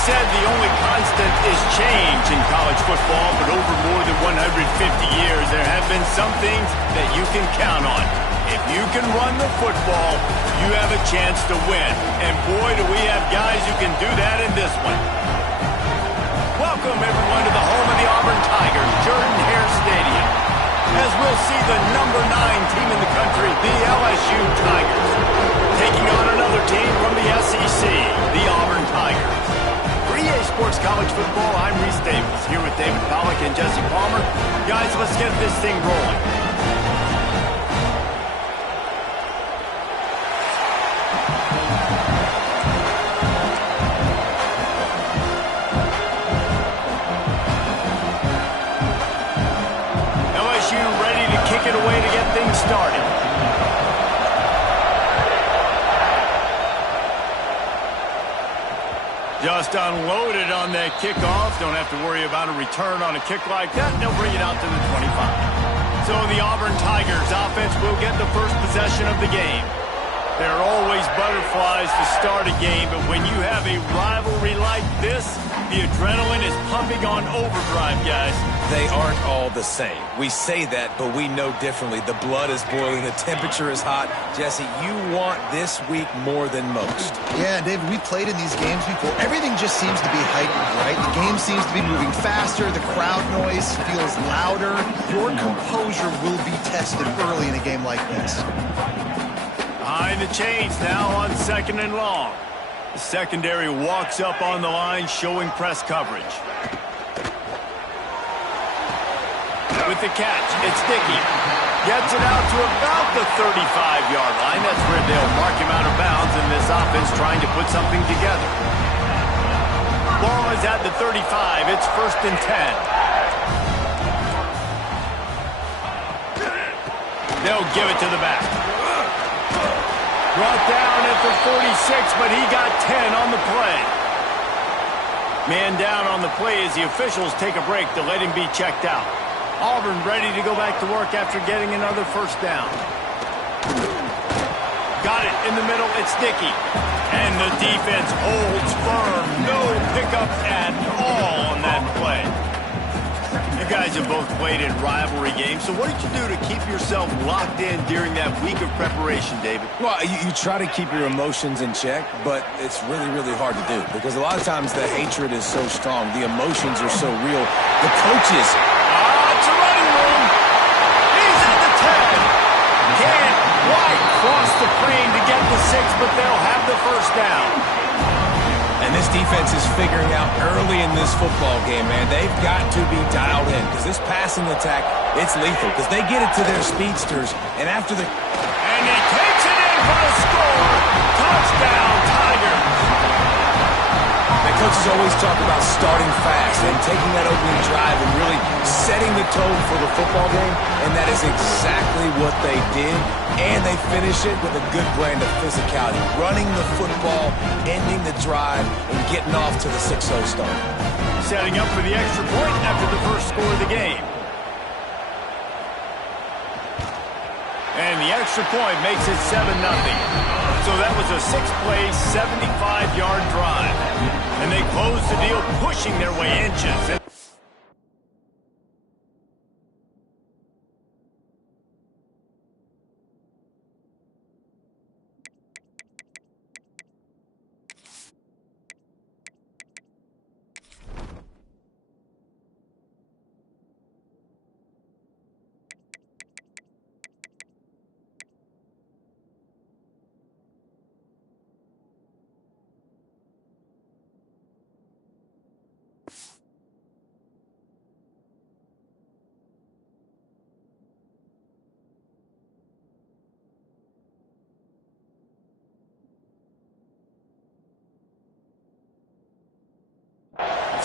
Said the only constant is change in college football, but over more than 150 years, there have been some things that you can count on. If you can run the football, you have a chance to win. And boy, do we have guys who can do that in this one. Welcome, everyone, to the home of the Auburn Tigers, Jordan-Hare Stadium, as we'll see the number 9 team in the country, the LSU Tigers, taking on another team from the SEC, the Auburn Tigers. EA Sports College Football, I'm Reese Davis, here with David Pollack and Jesse Palmer. Guys, let's get this thing rolling. LSU ready to kick it away to get things started. Just unloaded on that kickoff. Don't have to worry about a return on a kick like that. They'll bring it out to the 25. So the Auburn Tigers offense will get the first possession of the game. There are always butterflies to start a game, but when you have a rivalry like this, the adrenaline is pumping on overdrive, guys. They aren't all the same. We say that, but we know differently. The blood is boiling. The temperature is hot. Jesse, you want this week more than most. Yeah, David, we played in these games before. Everything just seems to be heightened, right? The game seems to be moving faster. The crowd noise feels louder. Your composure will be tested early in a game like this. Behind the chains now on 2nd and long. The secondary walks up on the line, showing press coverage. With the catch, it's Dickey. Gets it out to about the 35-yard line. That's where they'll mark him out of bounds, and this offense trying to put something together. Ball is at the 35. It's 1st and 10. They'll give it to the back. Brought down at the 46, but he got 10 on the play. Man down on the play as the officials take a break to let him be checked out. Auburn ready to go back to work after getting another first down. Got it in the middle. It's Dickey. And the defense holds firm. No pickup at all on that play. You guys have both played in rivalry games, so what did you do to keep yourself locked in during that week of preparation, David? Well, you try to keep your emotions in check, but it's really, really hard to do because a lot of times the hatred is so strong. The emotions are so real. The coaches... It's a running room. He's at the 10. Can't quite cross the plane to get the 6, but they'll have the first down. And this defense is figuring out early in this football game, man. They've got to be dialed in because this passing attack, it's lethal because they get it to their speedsters. And after the... And he takes it in for a score. Touchdown, Tigers. The coaches always talk about starting fast and taking that opening drive and really setting the tone for the football game, and that is exactly what they did, and they finish it with a good brand of physicality, running the football, ending the drive, and getting off to the 6-0 start. Setting up for the extra point after the first score of the game. And the extra point makes it 7-0. So that was a 6-play, 75-yard drive. And they close the deal, pushing their way inches.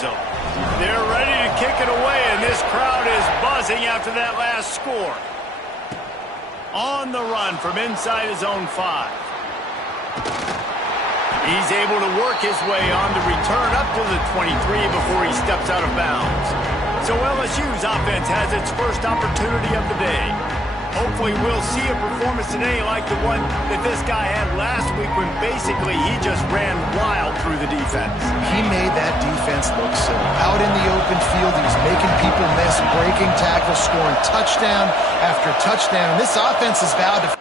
them. They're ready to kick it away, and this crowd is buzzing after that last score. On the run from inside his own 5. He's able to work his way on the return up to the 23 before he steps out of bounds. So LSU's offense has its first opportunity of the day. Hopefully we'll see a performance today like the one that this guy had last week when basically he just ran wild through the defense. He made that defense look silly. Out in the open field, he was making people miss, breaking tackles, scoring touchdown after touchdown. This offense is vowed to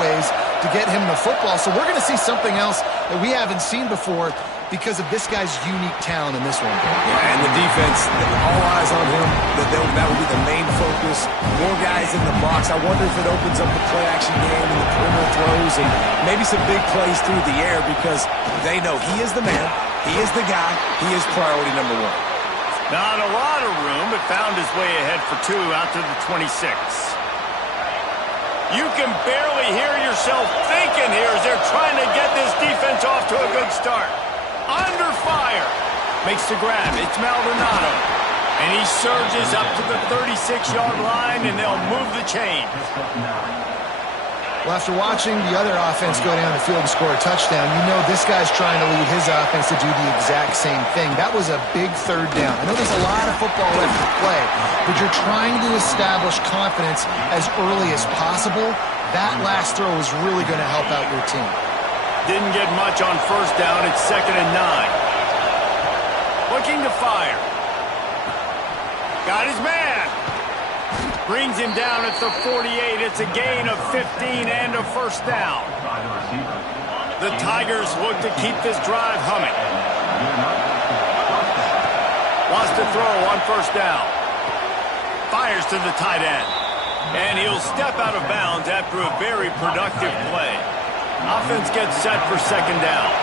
ways to get him the football. So we're going to see something else that we haven't seen before because of this guy's unique talent in this one. Yeah, and the defense, all eyes on him. That will be the main focus. More guys in the box. I wonder if it opens up the play-action game and the perimeter throws and maybe some big plays through the air because they know he is the man, he is the guy, he is priority number 1. Not a lot of room, but found his way ahead for 2 out to the 26. You can barely hear yourself thinking here as they're trying to get this defense off to a good start. Under fire. Makes the grab. It's Maldonado. And he surges up to the 36-yard line, and they'll move the chain. Well, after watching the other offense go down the field and score a touchdown, you know this guy's trying to lead his offense to do the exact same thing. That was a big third down. I know there's a lot of football left to play, but you're trying to establish confidence as early as possible. That last throw is really going to help out your team. Didn't get much on first down. It's 2nd and 9. Looking to fire. Got his man. Brings him down at the 48. It's a gain of 15 and a first down. The Tigers look to keep this drive humming. Wants to throw on first down. Fires to the tight end. And he'll step out of bounds after a very productive play. Offense gets set for 2nd down.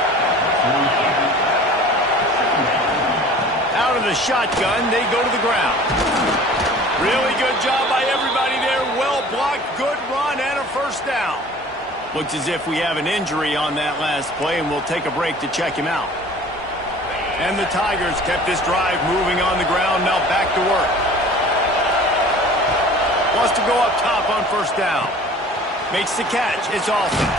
Out of the shotgun, they go to the ground. Really good job by everybody there. Well blocked, good run, and a first down. Looks as if we have an injury on that last play, and we'll take a break to check him out. And the Tigers kept this drive moving on the ground. Now back to work. Wants to go up top on first down. Makes the catch. It's awesome.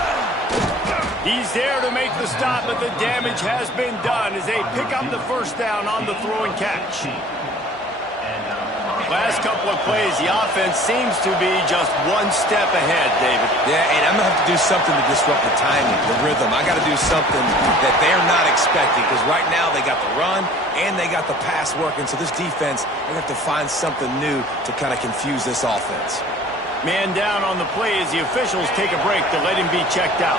He's there to make the stop, but the damage has been done as they pick up the first down on the throw and catch. Last couple of plays, the offense seems to be just one step ahead, David. Yeah, and I'm going to have to do something to disrupt the timing, the rhythm. I got to do something that they're not expecting because right now they got the run and they got the pass working. So this defense, they have to find something new to kind of confuse this offense. Man down on the play as the officials take a break to let him be checked out.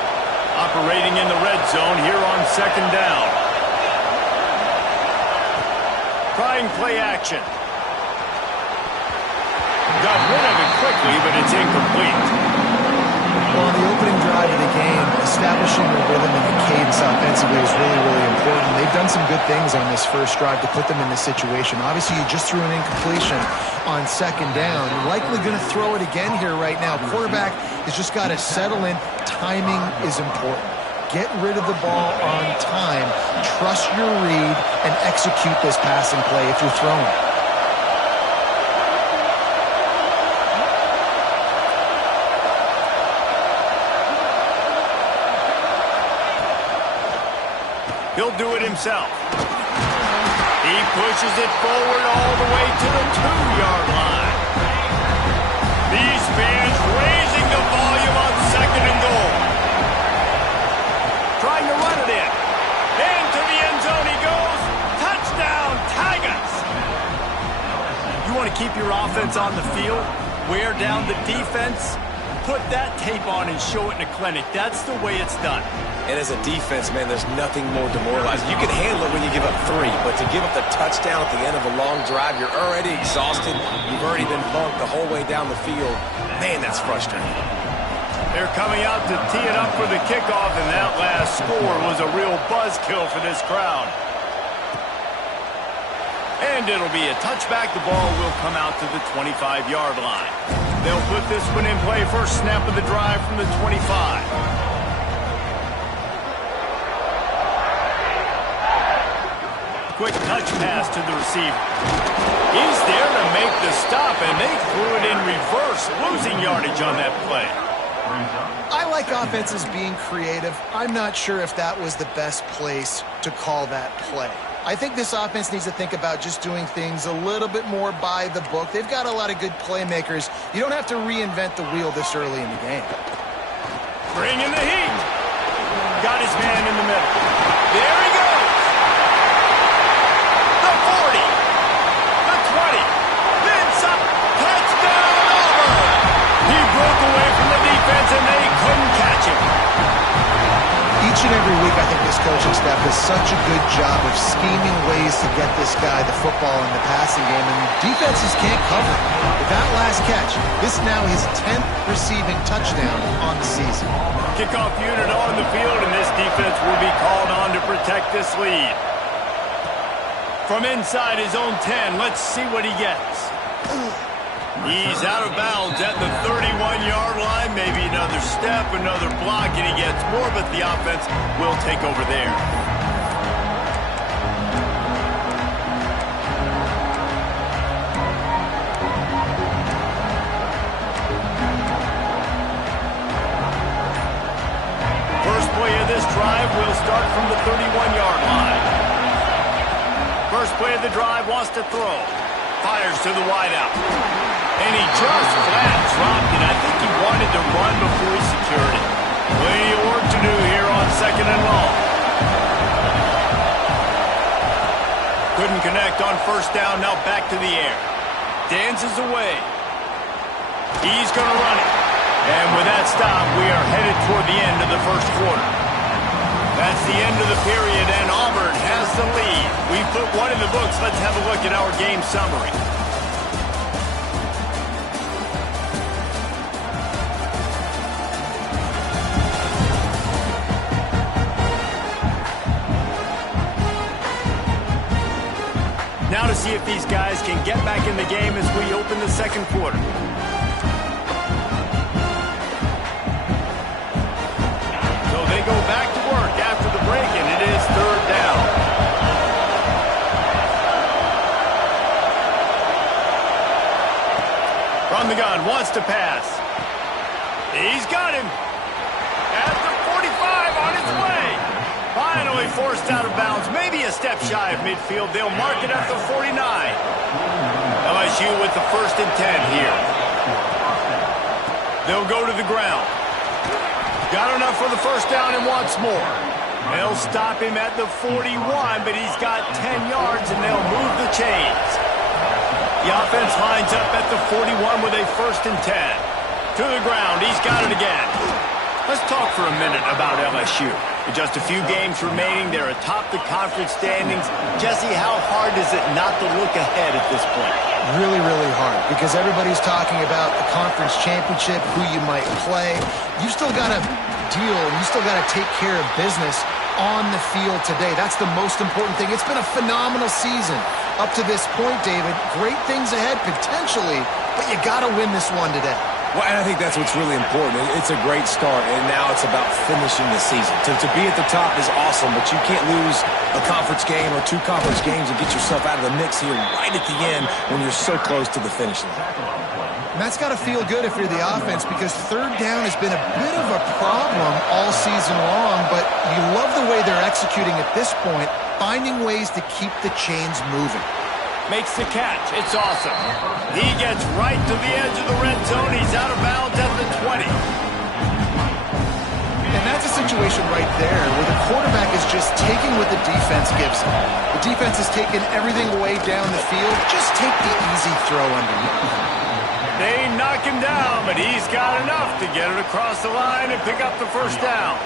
Operating in the red zone here on 2nd down. Trying play action. Got rid of it quickly, but it's incomplete. Well, on the opening drive of the game, establishing the rhythm and the cadence offensively is really, really important. They've done some good things on this first drive to put them in this situation. Obviously, you just threw an incompletion on 2nd down. You're likely going to throw it again here right now. Quarterback has just got to settle in. Timing is important. Get rid of the ball on time. Trust your read and execute this passing play if you're throwing it. He'll do it himself. He pushes it forward all the way to the 2-yard line. These fans raising the volume on 2nd and goal. Trying to run it in. Into the end zone he goes. Touchdown, Tigers. You want to keep your offense on the field? Wear down the defense? Put that tape on and show it in a clinic. That's the way it's done. And as a defense, man, there's nothing more demoralizing. You can handle it when you give up 3, but to give up the touchdown at the end of a long drive, you're already exhausted. You've already been bunked the whole way down the field. Man, that's frustrating. They're coming out to tee it up for the kickoff, and that last score was a real buzzkill for this crowd. And it'll be a touchback. The ball will come out to the 25-yard line. They'll put this one in play. First snap of the drive from the 25. Quick touch pass to the receiver. He's there to make the stop, and they threw it in reverse, losing yardage on that play. I like offenses being creative. I'm not sure if that was the best place to call that play. I think this offense needs to think about just doing things a little bit more by the book. They've got a lot of good playmakers. You don't have to reinvent the wheel this early in the game. Bring in the heat. Got his man in the middle. There he goes. The 40. The 20. Then some. Touchdown, Auburn. He broke away from the defense, and they couldn't catch him. Each and every week, I think this coaching staff does such a good job of scheming ways to get this guy the football in the passing game, and defenses can't cover it. With that last catch, this now his 10th receiving touchdown on the season. Kickoff unit on the field, and this defense will be called on to protect this lead. From inside his own 10, let's see what he gets. He's out of bounds at the 31-yard line. Maybe another step, another block, and he gets more, but the offense will take over there. First play of this drive will start from the 31-yard line. First play of the drive wants to throw. Fires to the wideout. And he just flat dropped it. I think he wanted to run before he secured it. Plenty of work to do here on second and long. Couldn't connect on first down. Now back to the air. Dances away. He's going to run it. And with that stop, we are headed toward the end of the first quarter. That's the end of the period, and Auburn has the lead. We put one in the books. Let's have a look at our game summary. Now to see if these guys can get back in the game as we open the second quarter. So they go back to work after the break, and it is third down. From the gun, wants to pass. He's got him. At the 45 on his way. Finally forced out of bounds. Maybe a step shy of midfield. They'll mark it at the 49. LSU with the 1st and 10 here. They'll go to the ground. Got enough for the first down and wants more. They'll stop him at the 41, but he's got 10 yards, and they'll move the chains. The offense lines up at the 41 with a 1st and 10. To the ground. He's got it again. Let's talk for a minute about LSU. With just a few games remaining, they're atop the conference standings. Jesse, how hard is it not to look ahead at this point? Really, really hard, because everybody's talking about the conference championship, who you might play. You still got to deal, and you still got to take care of business on the field today. That's the most important thing. It's been a phenomenal season up to this point, David. Great things ahead, potentially, but you got to win this one today. Well, and I think that's what's really important. It's a great start, and now it's about finishing the season. To be at the top is awesome, but you can't lose a conference game or 2 conference games and get yourself out of the mix here right at the end when you're so close to the finish line. And that's got to feel good if you're the offense, because third down has been a bit of a problem all season long, but you love the way they're executing at this point, finding ways to keep the chains moving. Makes the catch. It's awesome. He gets right to the edge of the red zone. He's out of bounds at the 20. And that's a situation right there where the quarterback is just taking what the defense gives him. The defense is taking everything away down the field. Just take the easy throw underneath. They knock him down, but he's got enough to get it across the line and pick up the first down.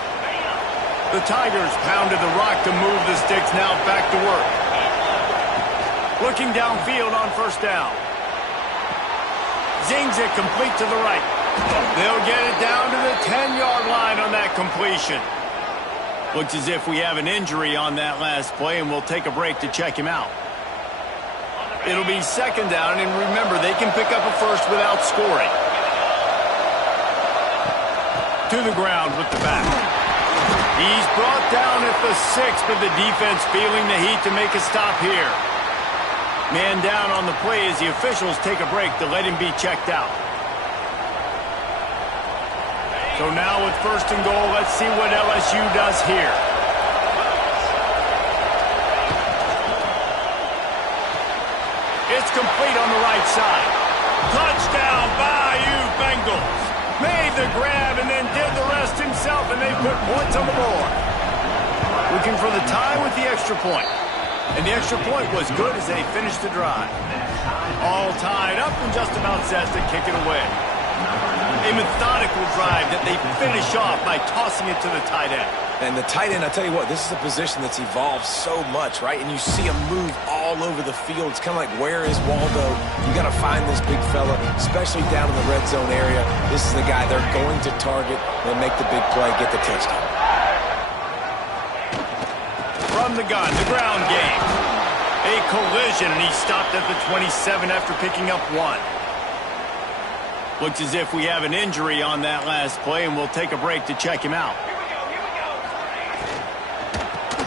The Tigers pounded the rock to move the sticks. Now back to work. Looking downfield on first down. Zings it complete to the right. They'll get it down to the 10-yard line on that completion. Looks as if we have an injury on that last play, and we'll take a break to check him out. It'll be second down, and remember, they can pick up a first without scoring. To the ground with the back. He's brought down at the 6, but the defense feeling the heat to make a stop here. Man down on the play as the officials take a break to let him be checked out. So now with first and goal, let's see what LSU does here. It's complete on the right side. Touchdown, Bayou Bengals. Made the grab and then did the rest himself, and they put points on the board. Looking for the tie with the extra point. And the extra point was good as they finished the drive. All tied up and just about set to kick it away. A methodical drive that they finish off by tossing it to the tight end. And the tight end, I tell you what, this is a position that's evolved so much, right? And you see him move all over the field. It's kind of like, where is Waldo? You got to find this big fella, especially down in the red zone area. This is the guy they're going to target and make the big play, get the touchdown. From the gun, the ground game. A collision, and he stopped at the 27 after picking up 1. Looks as if we have an injury on that last play, and we'll take a break to check him out.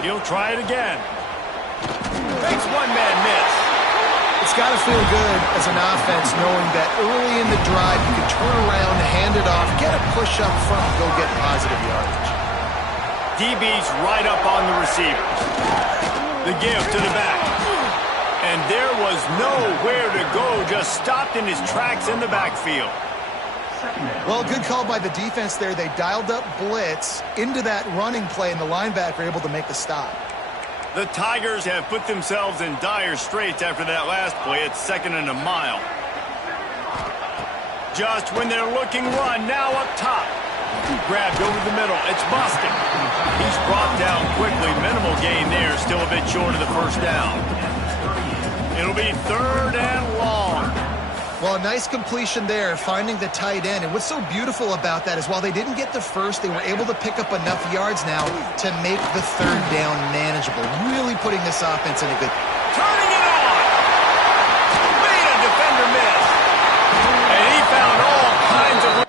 He'll try it again. Makes one-man miss. It's got to feel good as an offense knowing that early in the drive you can turn around, hand it off, get a push up front, and go get positive yardage. DB's right up on the receivers. The give to the back. And there was nowhere to go, just stopped in his tracks in the backfield. Well, good call by the defense there. They dialed up blitz into that running play, and the linebacker able to make the stop. The Tigers have put themselves in dire straits after that last play. It's 2nd and a mile. Just when they're looking run, now up top. Grabbed over the middle. It's Boston. He's brought down quickly. Minimal gain there. Still a bit short of the first down. It'll be 3rd and long. Well, a nice completion there, finding the tight end. And what's so beautiful about that is while they didn't get the first, they were able to pick up enough yards now to make the 3rd down manageable. Really putting this offense in a good... Turning it on! Made a defender miss. And he found all kinds of...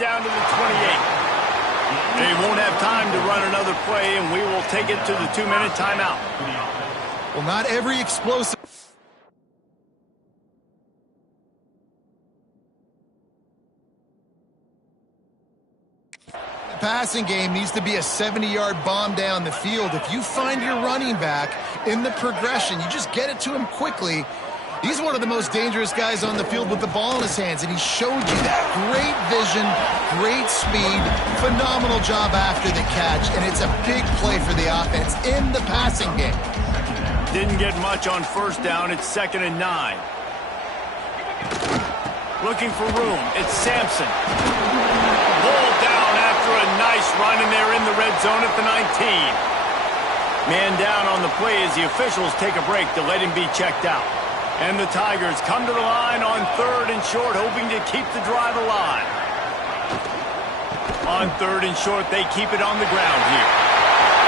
Down to the 28. They won't have time to run another play, and we will take it to the 2-minute timeout. Well, not every explosive... The passing game needs to be a 70-yard bomb down the field. If you find your running back in the progression, you just get it to him quickly. He's one of the most dangerous guys on the field with the ball in his hands, and he showed you that. Great vision, great speed, phenomenal job after the catch, and it's a big play for the offense in the passing game. Didn't get much on first down. It's 2nd and 9. Looking for room. It's Sampson. Pulled down after a nice run, and they're in the red zone at the 19. Man down on the play as the officials take a break to let him be checked out. And the Tigers come to the line on 3rd and short, hoping to keep the drive alive. On 3rd and short, they keep it on the ground here.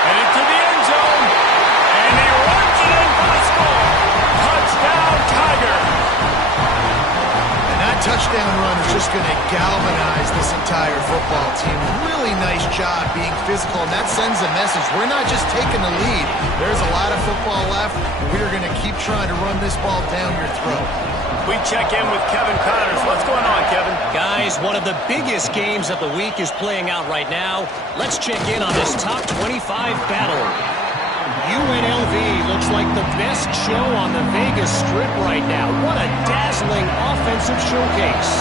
And into the end zone. And he runs it in for the score. Touchdown, Tigers. And that touchdown run is just going to galvanize this entire football team. Really nice job being physical, and that sends a message. We're not just taking the lead. There's a lot of football left. We're going to keep trying to run this ball down your throat. We check in with Kevin Connors. What's going on, Kevin? Guys, one of the biggest games of the week is playing out right now. Let's check in on this top 25 battle. UNLV looks like the best show on the Vegas Strip right now. What a dazzling offensive showcase.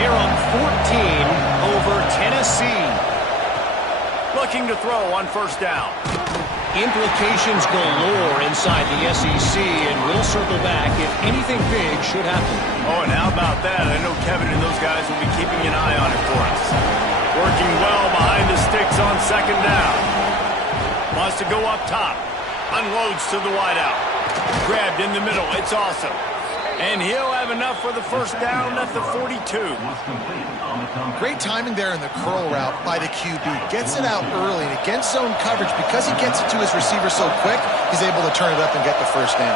They're up 14 over Tennessee. Looking to throw on first down. Implications galore inside the SEC, and we'll circle back if anything big should happen. Oh, and how about that? I know Kevin and those guys will be keeping an eye on it for us. Working well behind the sticks on second down. Wants to go up top. Unloads to the wideout. Grabbed in the middle. It's awesome. And he'll have enough for the first down at the 42. Great timing there in the curl route by the QB. Gets it out early, and against zone coverage, because he gets it to his receiver so quick, he's able to turn it up and get the first down.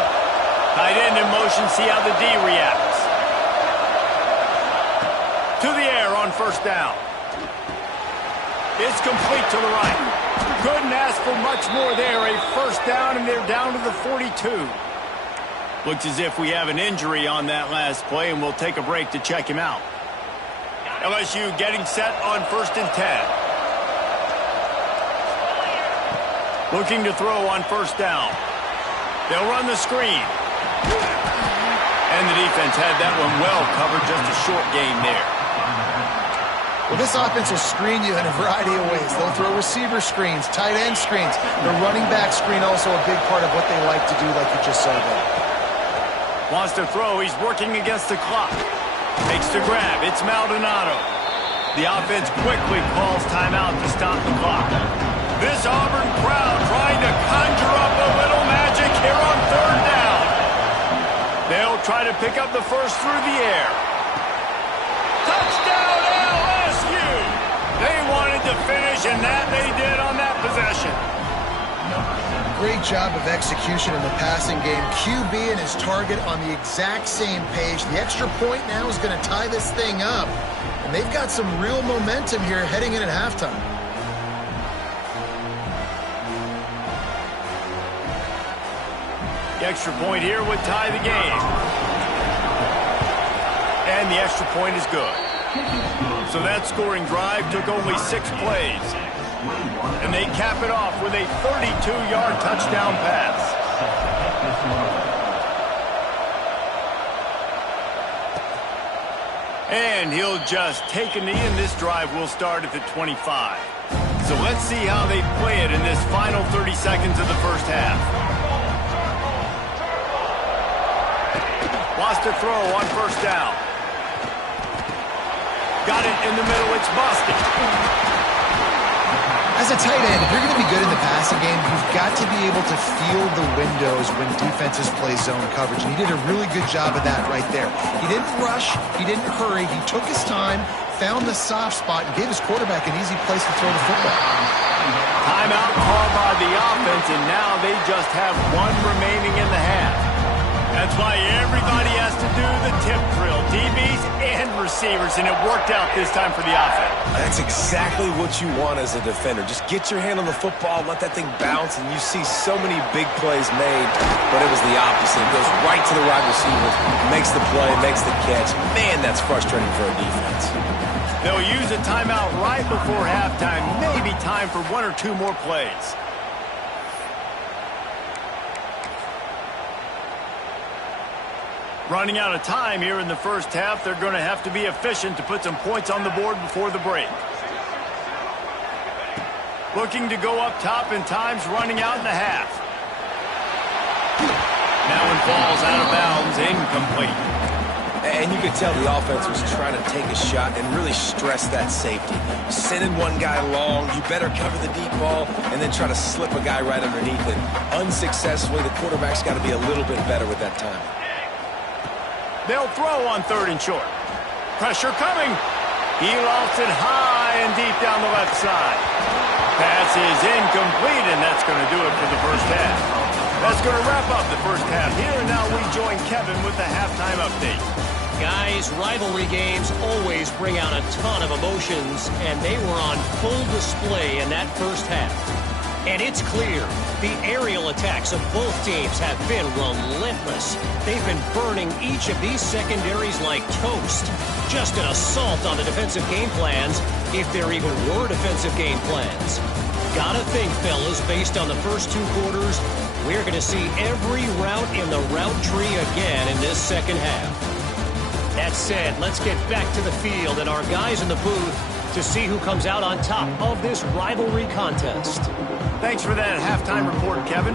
Tight end in motion, see how the D reacts. To the air on first down. It's complete to the right. Couldn't ask for much more there. A first down, and they're down to the 42. Looks as if we have an injury on that last play, and we'll take a break to check him out. LSU getting set on first and 10. Looking to throw on first down. They'll run the screen. And the defense had that one well covered, just a short gain there. Well, this offense will screen you in a variety of ways. They'll throw receiver screens, tight end screens. The running back screen also a big part of what they like to do, like you just saw there. Wants to throw. He's working against the clock. Takes the grab. It's Maldonado. The offense quickly calls timeout to stop the clock. This Auburn crowd trying to conjure up a little magic here on third down. They'll try to pick up the first through the air. Touchdown LSU! They wanted to finish, and that they did on that possession. Great job of execution in the passing game. QB and his target on the exact same page. The extra point now is going to tie this thing up. And they've got some real momentum here heading in at halftime. The extra point here would tie the game. And the extra point is good. So that scoring drive took only 6 plays. And they cap it off with a 32-yard touchdown pass. And he'll just take a knee, and this drive will start at the 25. So let's see how they play it in this final 30 seconds of the first half. Wants to throw on first down. Got it in the middle. It's busted. As a tight end, if you're going to be good in the passing game, you've got to be able to feel the windows when defenses play zone coverage. And he did a really good job of that right there. He didn't rush. He didn't hurry. He took his time, found the soft spot, and gave his quarterback an easy place to throw the football. Timeout called by the offense, and now they just have one remaining in the half. That's why everybody has to do the tip drill, DBs and receivers, and it worked out this time for the offense. That's exactly what you want as a defender. Just get your hand on the football, let that thing bounce, and you see so many big plays made, but it was the opposite. It goes right to the wide receiver, makes the play, makes the catch. Man, that's frustrating for a defense. They'll use a timeout right before halftime, maybe time for 1 or 2 more plays. Running out of time here in the first half. They're going to have to be efficient to put some points on the board before the break. Looking to go up top, and time's running out in the half. That one falls out of bounds, incomplete. And you could tell the offense was trying to take a shot and really stress that safety. Sending one guy long, you better cover the deep ball, and then try to slip a guy right underneath it. Unsuccessfully, the quarterback's got to be a little bit better with that time. They'll throw on third and short. Pressure coming. He lofts it high and deep down the left side. Pass is incomplete, and that's going to do it for the first half. That's going to wrap up the first half here, and now we join Kevin with the halftime update. Guys, rivalry games always bring out a ton of emotions, and they were on full display in that first half. And it's clear, the aerial attacks of both teams have been relentless. They've been burning each of these secondaries like toast. Just an assault on the defensive game plans, if there even were defensive game plans. Gotta think, fellas, based on the first 2 quarters, we're going to see every route in the route tree again in this second half. That said, let's get back to the field and our guys in the booth to see who comes out on top of this rivalry contest. Thanks for that halftime report, Kevin.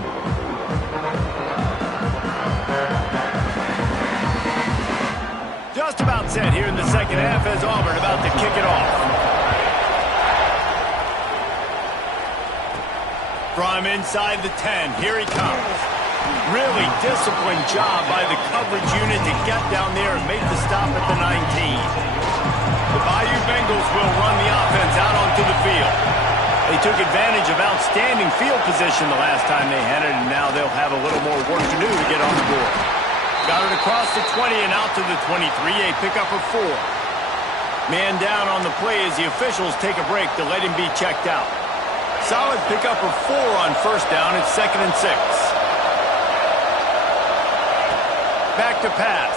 Just about set here in the second half as Auburn about to kick it off. From inside the 10, here he comes. Really disciplined job by the coverage unit to get down there and make the stop at the 19. The Bayou Bengals will run the offense out onto the field. They took advantage of outstanding field position the last time they had it, and now they'll have a little more work to do to get on the board. Got it across the 20 and out to the 23, a pickup of 4. Man down on the play as the officials take a break to let him be checked out. Solid pickup of 4 on first down. It's 2nd and 6. Back to pass.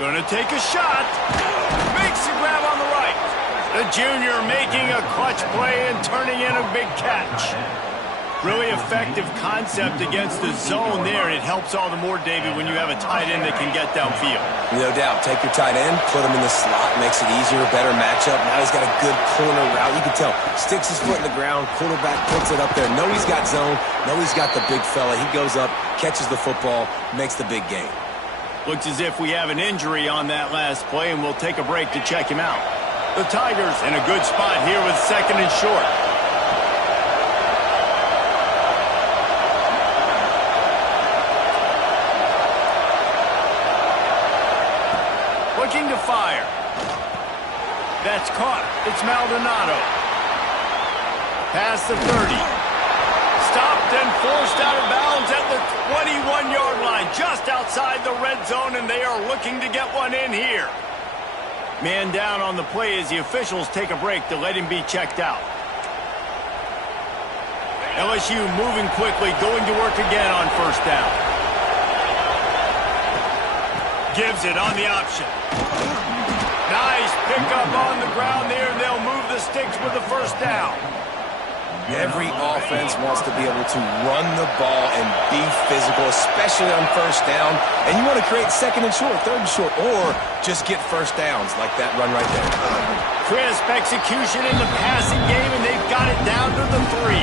Gonna take a shot. Makes the grab on the right. The junior making a clutch play and turning in a big catch. Really effective concept against the zone there. It helps all the more, David, when you have a tight end that can get downfield. No doubt. Take your tight end, put him in the slot, makes it easier, better matchup. Now he's got a good corner route. You can tell. Sticks his foot in the ground, quarterback puts it up there. Know he's got zone. Know he's got the big fella. He goes up, catches the football, makes the big game. Looks as if we have an injury on that last play, and we'll take a break to check him out. The Tigers in a good spot here with 2nd and short. Looking to fire. That's caught. It's Maldonado. Past the 30. Stopped and forced out of bounds at the 21-yard line, just outside the red zone, and they are looking to get one in here. Man down on the play as the officials take a break to let him be checked out. LSU moving quickly, going to work again on first down. Gives it on the option. Nice pickup on the ground there. They'll move the sticks with the first down. Every offense wants to be able to run the ball and be physical, especially on first down. And you want to create 2nd and short, 3rd and short, or just get first downs like that run right there. Crisp execution in the passing game, and they've got it down to the 3.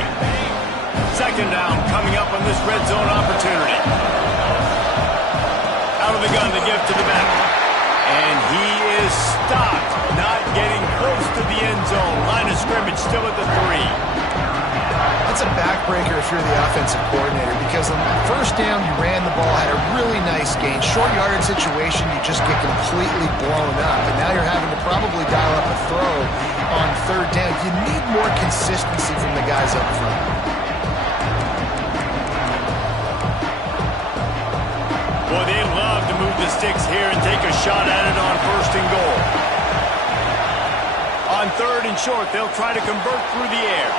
2nd down coming up on this red zone opportunity. Out of the gun to give to the back. And he is stopped, not getting close to the end zone. Line of scrimmage still at the 3. That's a backbreaker if you're the offensive coordinator, because on first down, you ran the ball, had a really nice gain. Short yardage situation, you just get completely blown up, and now you're having to probably dial up a throw on 3rd down. You need more consistency from the guys up front. Well, they love to move the sticks here and take a shot at it on 1st and goal. On 3rd and short, they'll try to convert through the air.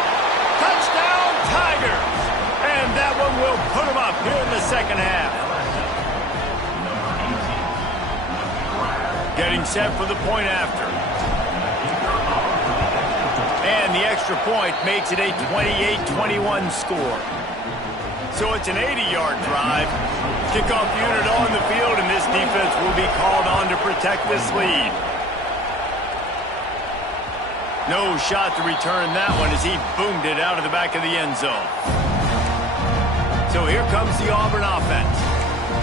Touchdown, Tigers! And that one will put them up here in the second half. Getting set for the point after. And the extra point makes it a 28-21 score. So it's an 80-yard drive. Kickoff unit on the field, and this defense will be called on to protect this lead. No shot to return that one as he boomed it out of the back of the end zone. So here comes the Auburn offense.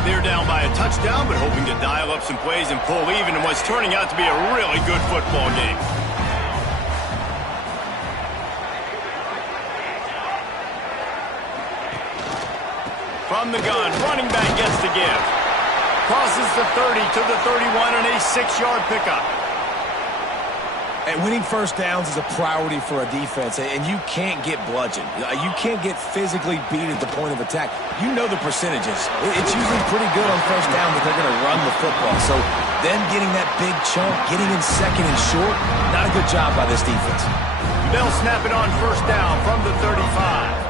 They're down by a touchdown, but hoping to dial up some plays and pull even in what's turning out to be a really good football game. From the gun, running back gets the give. Crosses the 30 to the 31 and a 6-yard pickup. And winning first downs is a priority for a defense, and you can't get bludgeoned. You can't get physically beat at the point of attack. You know the percentages. It's usually pretty good on first down that they're going to run the football. So them getting that big chunk, getting in 2nd and short, not a good job by this defense. They'll snap it on first down from the 35.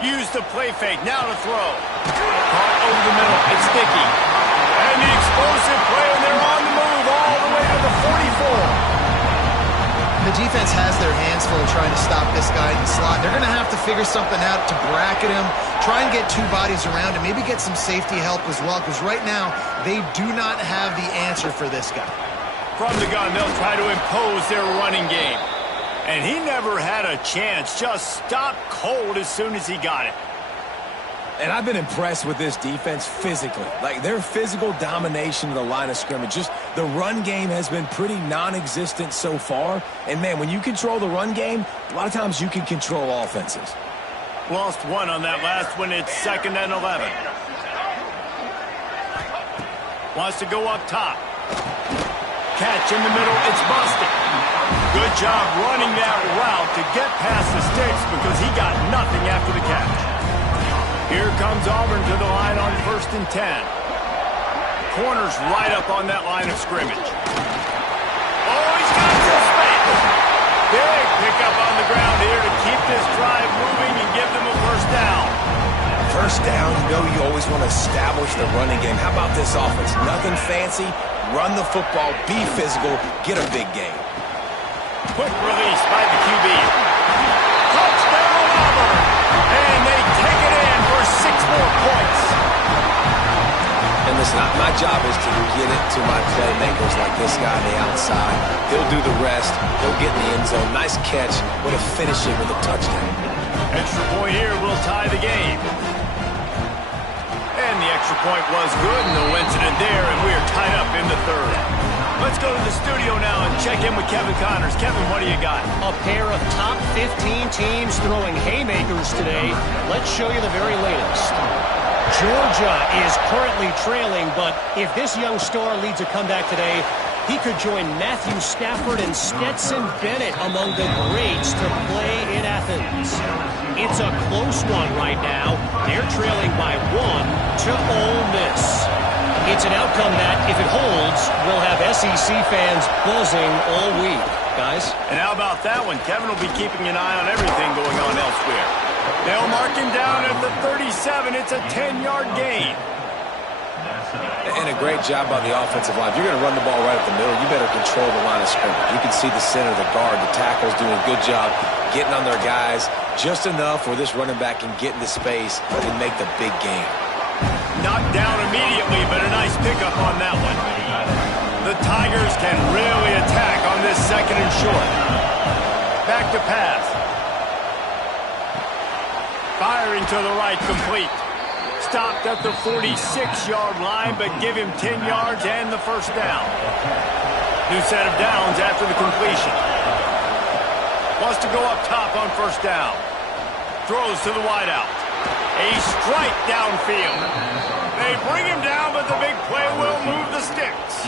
Use the play fake. Now to throw. Caught over the middle. It's sticky. And the explosive play, and they're on the move all the way to the 44. The defense has their hands full trying to stop this guy in the slot. They're going to have to figure something out to bracket him, try and get two bodies around him, maybe get some safety help as well, because right now they do not have the answer for this guy. From the gun, they'll try to impose their running game. And he never had a chance. Just stopped cold as soon as he got it. And I've been impressed with this defense physically. Like, their physical domination of the line of scrimmage. Just the run game has been pretty non-existent so far. And, man, when you control the run game, a lot of times you can control offenses. Lost one on that last one. It's 2nd and 11. Wants to go up top. Catch in the middle. It's busted. Good job running that route to get past the sticks because he got nothing after the catch. Here comes Auburn to the line on 1st and 10. Corner's right up on that line of scrimmage. Oh, he's got some space. Big pickup on the ground here to keep this drive moving and give them a first down. First down, you always want to establish the running game. How about this offense? Nothing fancy. Run the football, be physical, get a big game. Quick release by the QB. Touchdown, Auburn! And they take it in for 6 more points. And listen, my job is to get it to my playmakers like this guy on the outside. He'll do the rest. He'll get in the end zone. Nice catch. Way to finish it with a touchdown. Extra point here will tie the game. And the extra point was good. No incident there, and we are tied up in the 3rd. Let's go to the studio now and check in with Kevin Connors. Kevin, what do you got? A pair of top 15 teams throwing haymakers today. Let's show you the very latest. Georgia is currently trailing, but if this young star leads a comeback today, he could join Matthew Stafford and Stetson Bennett among the greats to play in Athens. It's a close one right now. They're trailing by 1 to Ole Miss. It's an outcome that, if it holds, will have SEC fans buzzing all week. Guys? And how about that one? Kevin will be keeping an eye on everything going on elsewhere. They'll mark him down at the 37. It's a 10-yard gain. And a great job by the offensive line. If you're going to run the ball right up the middle, you better control the line of scrimmage. You can see the center, the guard, the tackles doing a good job getting on their guys just enough where this running back can get into space and make the big game. Knocked down immediately, but a nice pickup on that one. The Tigers can really attack on this 2nd and short. Back to pass. Firing to the right, complete. Stopped at the 46-yard line, but give him 10 yards and the first down. New set of downs after the completion. Wants to go up top on first down. Throws to the wideout. A strike downfield. They bring him down, but the big play will move the sticks.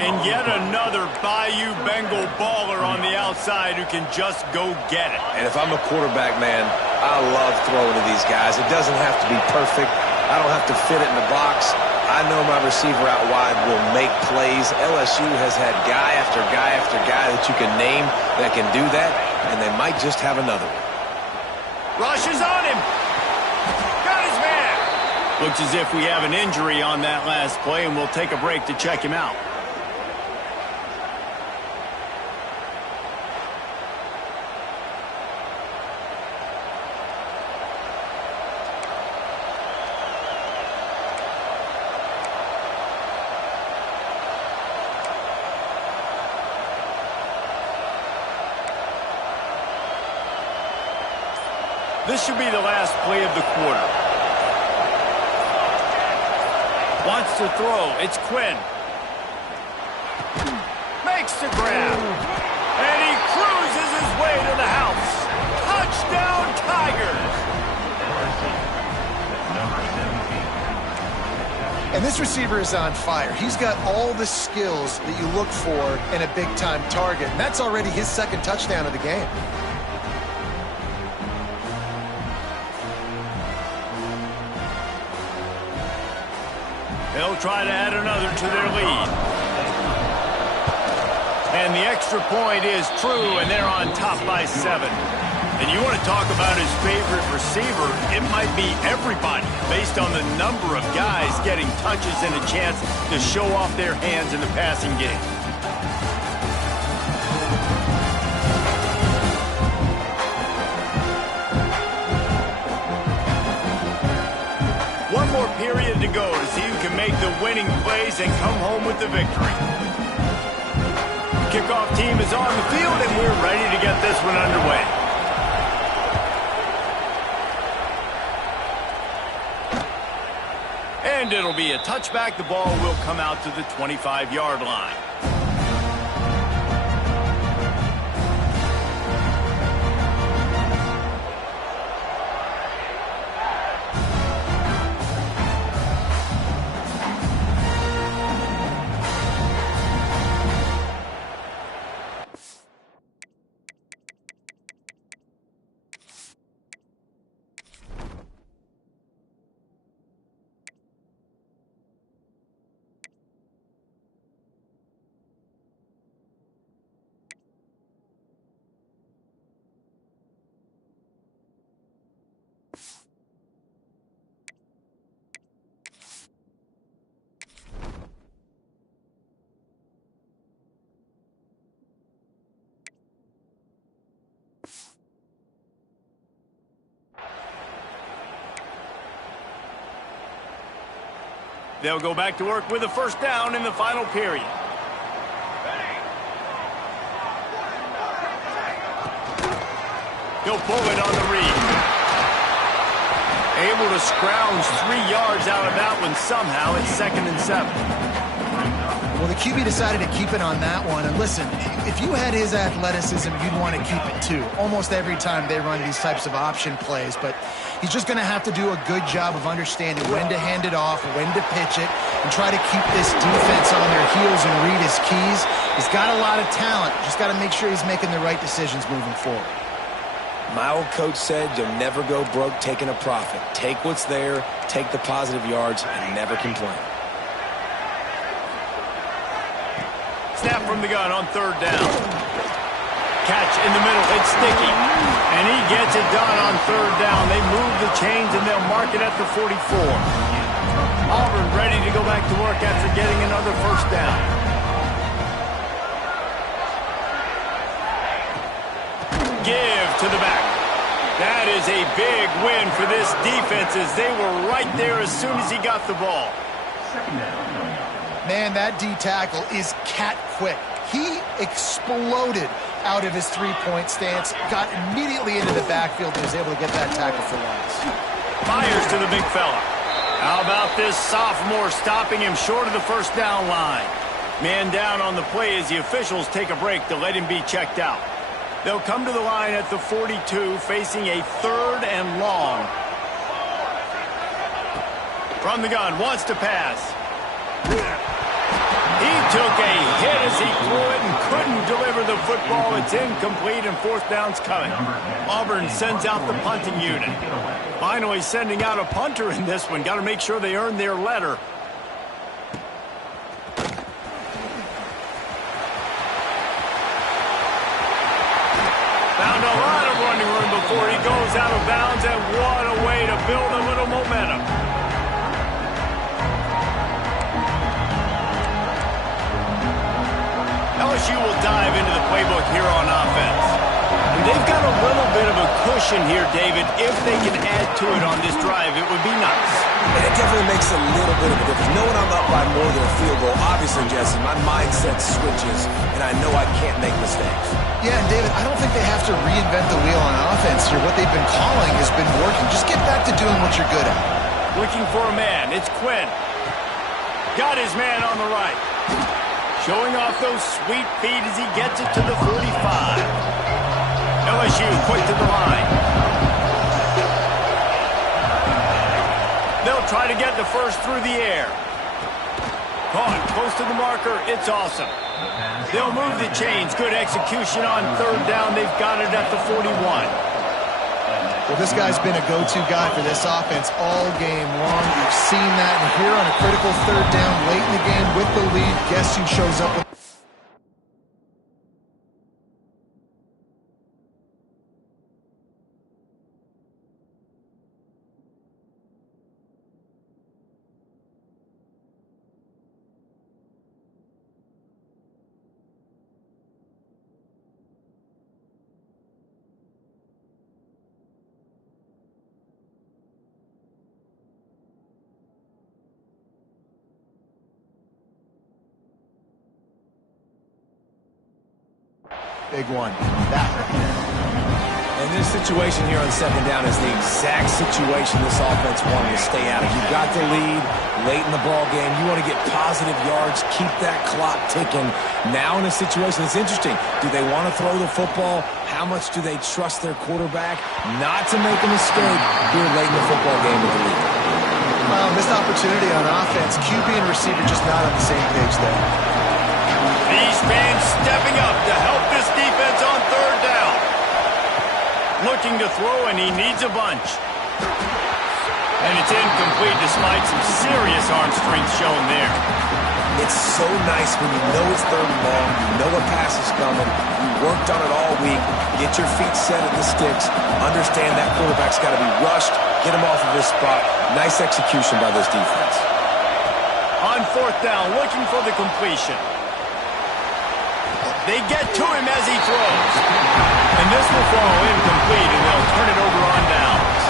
And yet another Bayou Bengal baller on the outside who can just go get it. And if I'm a quarterback, man, I love throwing to these guys. It doesn't have to be perfect. I don't have to fit it in the box. I know my receiver out wide will make plays. LSU has had guy after guy after guy that you can name that can do that, and they might just have another one. Rushes on him. Got his man. Looks as if we have an injury on that last play, and we'll take a break to check him out. This should be the last play of the quarter. Wants to throw. It's Quinn. Makes the grab. And he cruises his way to the house. Touchdown, Tigers! And this receiver is on fire. He's got all the skills that you look for in a big-time target. And that's already his 2nd touchdown of the game. They'll try to add another to their lead. And the extra point is true, and they're on top by 7. And you want to talk about his favorite receiver, it might be everybody based on the number of guys getting touches and a chance to show off their hands in the passing game. One more period to go to see who can make the winning plays and come home with the victory. The kickoff team is on the field, and we're ready to get this one underway. And it'll be a touchback. The ball will come out to the 25-yard line. They'll go back to work with a first down in the final period. He'll pull it on the read. Able to scrounge 3 yards out of that one somehow. It's 2nd and 7. Well, the QB decided to keep it on that one. And listen, if you had his athleticism, you'd want to keep it too. Almost every time they run these types of option plays. But he's just going to have to do a good job of understanding when to hand it off, when to pitch it, and try to keep this defense on their heels and read his keys. He's got a lot of talent. Just got to make sure he's making the right decisions moving forward. My old coach said you'll never go broke taking a profit. Take what's there, take the positive yards, and never complain. Snap from the gun on 3rd down. Catch in the middle. It's sticky. And he gets it done on 3rd down. They move the chains, and they'll mark it at the 44. Auburn ready to go back to work after getting another first down. Give to the back. That is a big win for this defense as they were right there as soon as he got the ball. Man, that D tackle is cat quick. He exploded out of his three-point stance, got immediately into the backfield, and was able to get that tackle for loss. Fires to the big fella. How about this sophomore stopping him short of the first down line? Man down on the play as the officials take a break to let him be checked out. They'll come to the line at the 42, facing a 3rd and long. From the gun, wants to pass. He took a hit as he threw it and couldn't deliver the football. It's incomplete and 4th down's coming. Auburn sends out the punting unit. Finally sending out a punter in this one. Got to make sure they earn their letter. Found a lot of running room before he goes out of bounds, and what a way to build a little momentum. LSU will dive into the playbook here on offense. And they've got a little bit of a cushion here, David. If they can add to it on this drive, it would be nice. And it definitely makes a little bit of a difference. Knowing I'm up by more than a field goal, obviously, Jesse, my mindset switches, and I know I can't make mistakes. Yeah, and David, I don't think they have to reinvent the wheel on offense here. What they've been calling has been working. Just get back to doing what you're good at. Looking for a man. It's Quinn. Got his man on the right. Showing off those sweet feet as he gets it to the 45. LSU quick to the line. They'll try to get the first through the air. Caught close to the marker. It's awesome. They'll move the chains. Good execution on 3rd down. They've got it at the 41. Well, this guy's been a go-to guy for this offense all game long. You've seen that, and here on a critical 3rd down late in the game with the lead, guess who shows up with Big one. That right there. And this situation here on second down is the exact situation this offense wanted to stay out of. You got the lead late in the ball game. You want to get positive yards, keep that clock ticking. Now in a situation that's interesting, do they want to throw the football? How much do they trust their quarterback not to make a mistake here late in the football game with the lead? Well, missed opportunity on offense. QB and receiver just not on the same page there. These fans stepping up to help this defense on third down. Looking to throw, and he needs a bunch. And it's incomplete despite some serious arm strength shown there. It's so nice when you know it's third and long, you know a pass is coming, you worked on it all week, get your feet set at the sticks, understand that quarterback's got to be rushed, get him off of his spot. Nice execution by this defense. On fourth down, looking for the completion. They get to him as he throws. And this will fall incomplete, and they'll turn it over on downs.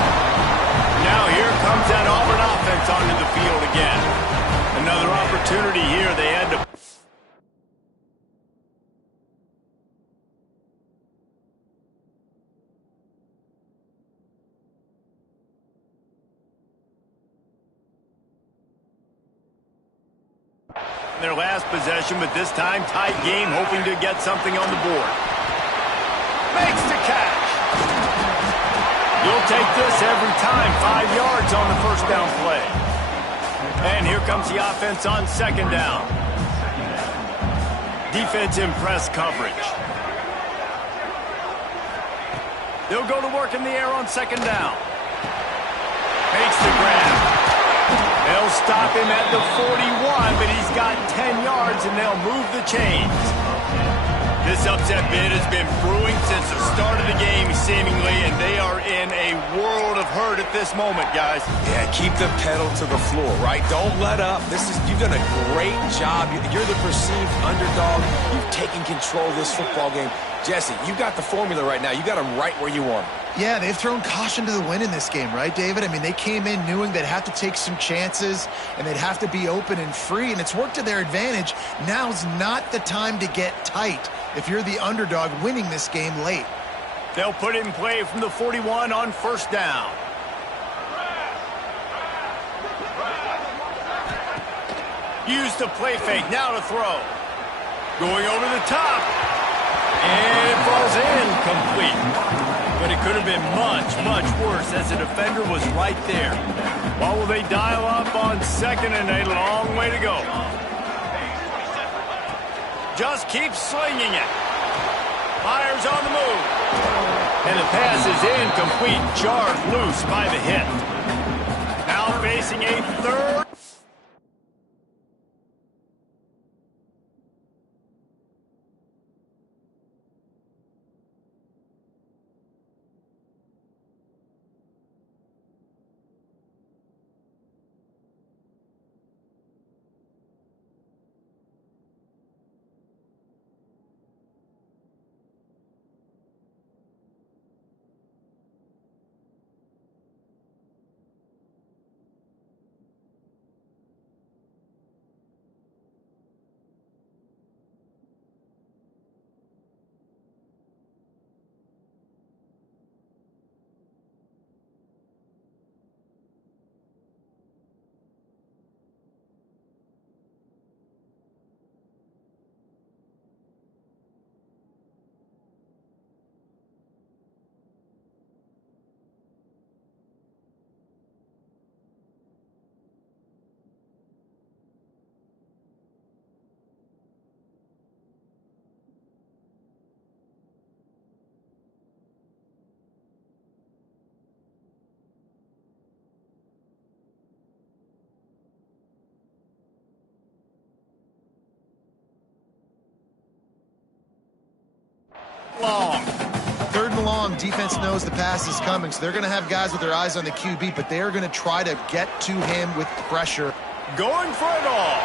Now here comes that Auburn offense onto the field again. Another opportunity here. They had to... their last possession, but this time tight game, hoping to get something on the board. Makes the catch. You'll take this every time. 5 yards on the first down play. And here comes the offense on second down. Defense in press coverage. They'll go to work in the air on second down. Makes the grab. They'll stop him at the 41, but he's got 10 yards, and they'll move the chains. This upset bid has been brewing since the start of the game, seemingly, and they are in a world of hurt at this moment, guys. Yeah, keep the pedal to the floor, right? Don't let up. You've done a great job. You're the perceived underdog. You've taken control of this football game. Jesse, you got the formula right now. You got them right where you want them. Yeah, they've thrown caution to the wind in this game, right, David? I mean, they came in knowing they'd have to take some chances and they'd have to be open and free, and it's worked to their advantage. Now's not the time to get tight if you're the underdog winning this game late. They'll put it in play from the 41 on first down. Use the play fake, now to throw. Going over the top. And it falls incomplete. But it could have been much, much worse as the defender was right there. What will they dial up on second, and a long way to go. Just keep slinging it. Fires on the move. And the pass is incomplete, jarred loose by the hit. Now facing a third. Long. Third and long, defense knows the pass is coming, so they're going to have guys with their eyes on the QB, but they are going to try to get to him with pressure. Going for it all.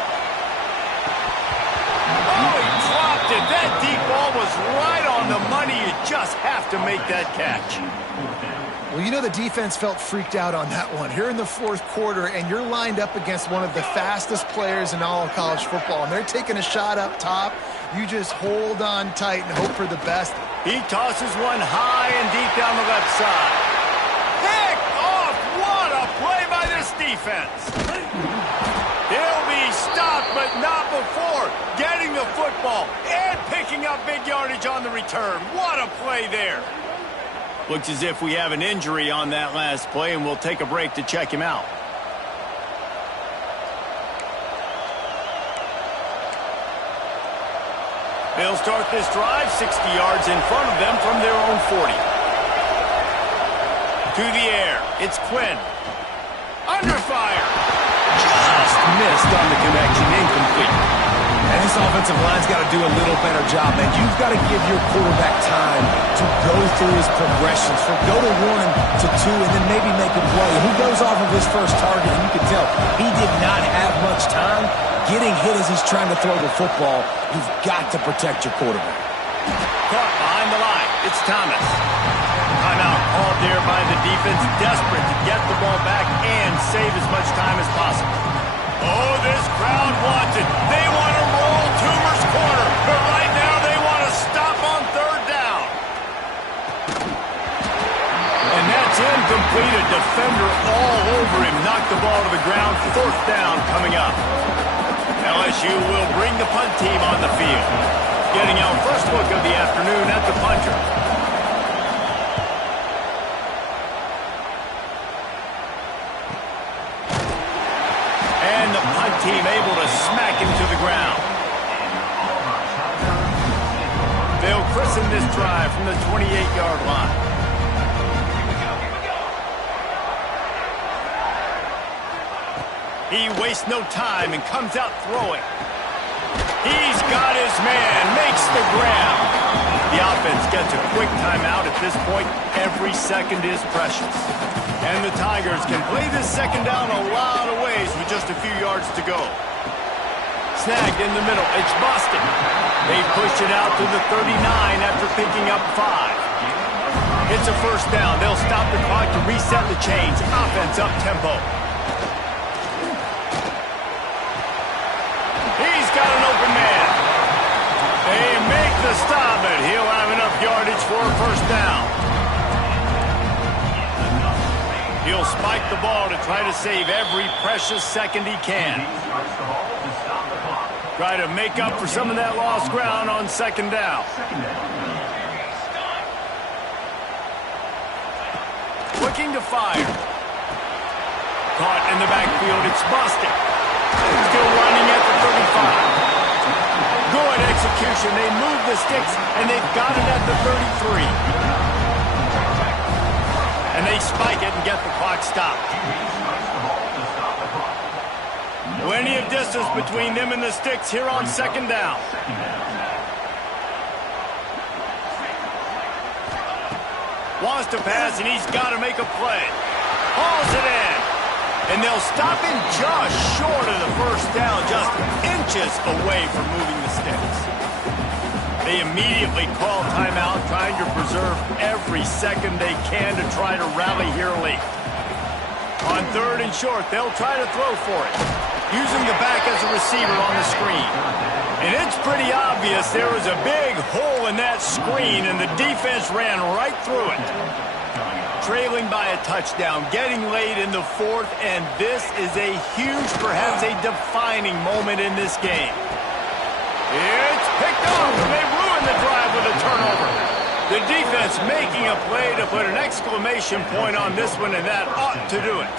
Oh, he dropped it. That deep ball was right on the money. You just have to make that catch. Well, you know the defense felt freaked out on that one. Here in the fourth quarter, and you're lined up against one of the fastest players in all of college football, and they're taking a shot up top. You just hold on tight and hope for the best. He tosses one high and deep down the left side. Pick off! What a play by this defense! He'll be stopped, but not before getting the football and picking up big yardage on the return. What a play there! Looks as if we have an injury on that last play, and we'll take a break to check him out. They'll start this drive 60 yards in front of them from their own 40. To the air, it's Quinn. Under fire. Just missed on the connection, incomplete. And this offensive line's got to do a little better job, man. You've got to give your quarterback time to go through his progressions, from go to 1 to 2, and then maybe make a play. He goes off of his first target, and you can tell he did not have much time getting hit as he's trying to throw the football. You've got to protect your quarterback. Caught behind the line. It's Thomas. Timeout called there by the defense, desperate to get the ball back and save as much time as possible. Oh, this crowd wants it. They want to roll Toomer's corner, but right now they want to stop on third down. And that's incomplete. A defender all over him. Knocked the ball to the ground. Fourth down coming up. LSU will bring the punt team on the field. Getting our first look of the afternoon at the punter. And the punt team able to smack him to the ground. They'll christen this drive from the 28-yard line. He wastes no time and comes out throwing. He's got his man, makes the grab. The offense gets a quick timeout at this point. Every second is precious. And the Tigers can play this second down a lot of ways with just a few yards to go. Snagged in the middle. It's Boston. They push it out to the 39 after picking up 5. It's a first down. They'll stop the clock to reset the chains. Offense up tempo. He's got an open man. They make the stop, but he'll have enough yardage for a first down. He'll spike the ball to try to save every precious second he can. Try to make up for some of that lost ground on second down. Looking to fire. Caught in the backfield, it's Boston. Still running at the 35. Good execution. They move the sticks, and they've got it at the 33. And they spike it and get the clock stopped. Plenty of distance between them and the sticks here on second down. Wants to pass, and he's got to make a play. Hauls it in. And they'll stop him just short of the first down, just inches away from moving the sticks. They immediately call timeout, trying to preserve every second they can to try to rally here late. On third and short, they'll try to throw for it, using the back as a receiver on the screen. And it's pretty obvious there was a big hole in that screen, and the defense ran right through it. Trailing by a touchdown, getting late in the fourth, and this is a huge, perhaps a defining moment in this game. It's picked off, and they ruin the drive with a turnover. The defense making a play to put an exclamation point on this one, and that ought to do it.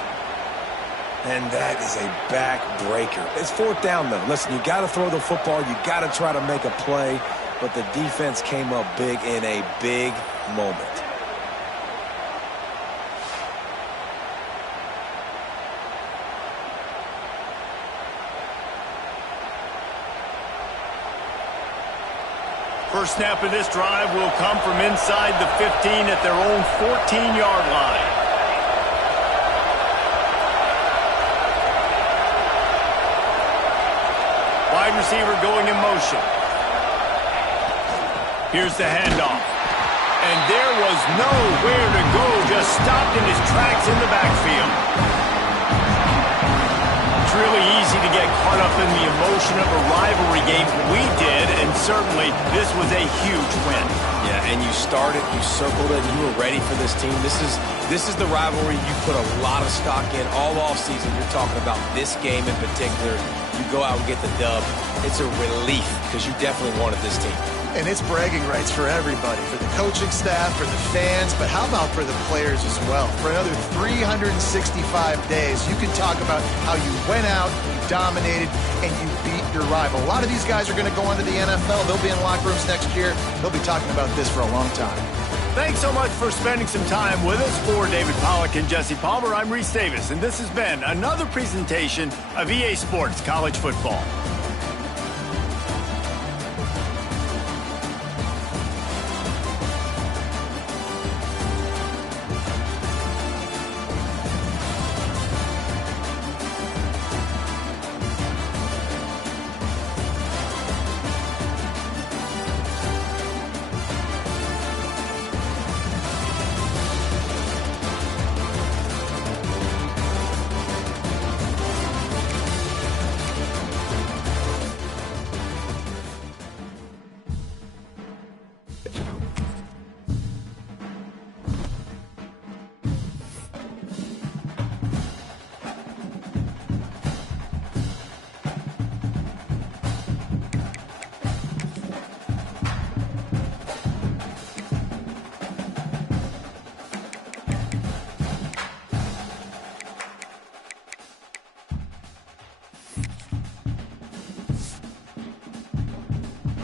And that is a backbreaker. It's fourth down, though. Listen, you got to throw the football. You got to try to make a play, but the defense came up big in a big moment. First snap of this drive will come from inside the 15 at their own 14-yard line. Wide receiver going in motion. Here's the handoff. And there was nowhere to go, just stopped in his tracks in the backfield. It's really easy to get caught up in the emotion of a rivalry game. We did, and certainly this was a huge win. Yeah, and you started, you circled it, you were ready for this team. This is the rivalry you put a lot of stock in all offseason. You're talking about this game in particular. You go out and get the dub. It's a relief because you definitely wanted this team. And it's bragging rights for everybody, for the coaching staff, for the fans, but how about for the players as well? For another 365 days, you can talk about how you went out, you dominated, and you beat your rival. A lot of these guys are going to go on to the NFL. They'll be in locker rooms next year. They'll be talking about this for a long time. Thanks so much for spending some time with us. For David Pollack and Jesse Palmer, I'm Reese Davis, and this has been another presentation of EA Sports College Football.